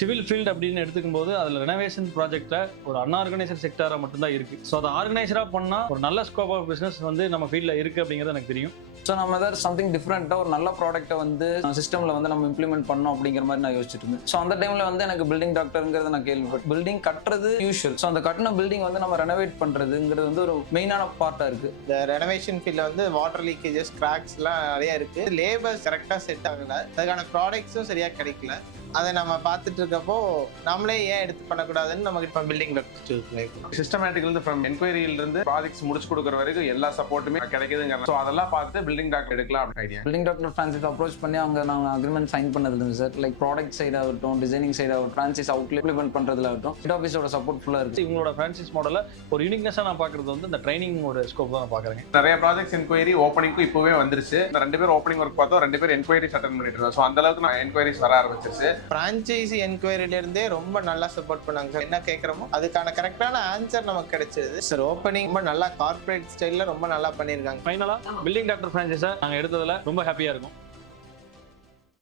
Civil field அப்படின்னு எடுத்துக்கும் போது அதில் ரெனோவேஷன் ப்ராஜெக்ட்ல ஒரு அன்ஆர்கனைசர் செக்டாரா மட்டும்தான் இருக்கு. ஸோ அதை ஆர்கனைசரா பண்ணா ஒரு நல்ல ஸ்கோப் ஆஃப் பிசினஸ் வந்து நம்ம ஃபீல்ட்ல இருக்கு அப்படிங்கிறது எனக்கு தெரியும். ஸோ நம்ம ஏதாவது சம்திங் டிஃப்ரெண்ட்டாக ஒரு நல்ல ப்ராடக்ட்டை வந்து சிஸ்டமில் வந்து நம்ம இம்ப்ளிமெண்ட் பண்ணோம் அப்படிங்கிற மாதிரி நான் யோசிச்சுட்டு இருந்தேன். ஸோ அந்த டைமில் வந்து எனக்கு பில்டிங் டாக்டருங்கிறத நான் கேள்விப்பட்டேன். பில்டிங் கட்டுறது யூஷுவல். ஸோ அந்த கட்டின பில்டிங் வந்து நம்ம ரெனோவேட் பண்ணுறதுங்கிறது வந்து ஒரு மெயினான பார்ட்டாக இருக்குது. இந்த ரெனோவேஷன் ஃபீல்டில் வந்து வாட்டர் லீக்கேஜஸ், கிராக்ஸ்லாம் நிறைய இருக்குது. லேபர்ஸ் கரெக்டாக செட் ஆகலை, அதுக்கான ப்ராடக்ட்ஸும் சரியாக கிடைக்கல. அதை நம்ம பார்த்துட்டு இருக்கப்போ நம்மளே ஏன் எடுத்து பண்ணக்கூடாதுன்னு நமக்கு இப்போ பில்டிங் டாக்டர் சிஸ்டமேட்டிக்லேருந்து ஃப்ரம் என்கொயரியிலிருந்து ப்ராஜெக்ட்ஸ் முடிச்சு கொடுக்குற வரைக்கும் எல்லா சப்போர்ட்டுமே கிடைக்குதுங்க. ஸோ அதெல்லாம் பார்த்து பில்டிங் டாக்டர் எடுக்கலாம் அப்படின்னு idea. Building doctor franchise approach பண்ணி அவங்க நாங்கள் அக்ரிமெண்ட் சைன் பண்ணதுல சார், லைக் ப்ராடக்ட் சைட் ஆகட்டும், டிசைனிங் சைட் ஆகட்டும், ஃப்ரான்சைஸ் அவுட்ல இம்ப்ளிமெண்ட் பண்ணுறதுல ஆகட்டும், ஹெட் ஆஃபீஸோட சப்போர்ட் ஃபுல்லாக இருக்குது. இவங்களோட ஃப்ரான்சைஸ் மாடலில் ஒரு யூனிக்னஸாக நான் பார்க்குறது வந்து இந்த ட்ரைனிங்கோட ஸ்கோப் தான் நான் பார்க்குறேன். நிறைய ப்ராஜெக்ட்ஸ் என்கொயரி ஓப்பனிங்கும் இப்போவே வந்துருச்சு. இந்த 2 பேர் ஓப்பனிங் ஒர்க் பார்த்தோம், 2 பேர் என்கொயரிஸ் அட்டன் பண்ணிட்டு இருக்கோம். ஸோ அந்த அளவுக்கு நான் என்கொயரிஸ் வர ஆரம்பிச்சிருச்சு. ஃப்ரான்ச்சைசி என்கொயரியிலேருந்தே ரொம்ப நல்லா சப்போர்ட் பண்ணாங்க சார். என்ன கேட்குறோமோ அதுக்கான கரெக்டான ஆன்சர் நமக்கு கிடைச்சது சார். ஓப்பனிங் ரொம்ப நல்லா கார்பரேட் ஸ்டைலில் ரொம்ப நல்லா பண்ணியிருக்காங்க. ஃபைனலாக பில்டிங் டாக்டர் ஃப்ரான்ச்சைஸை நாங்கள் எடுத்ததில் ரொம்ப ஹாப்பியாக இருக்கும்.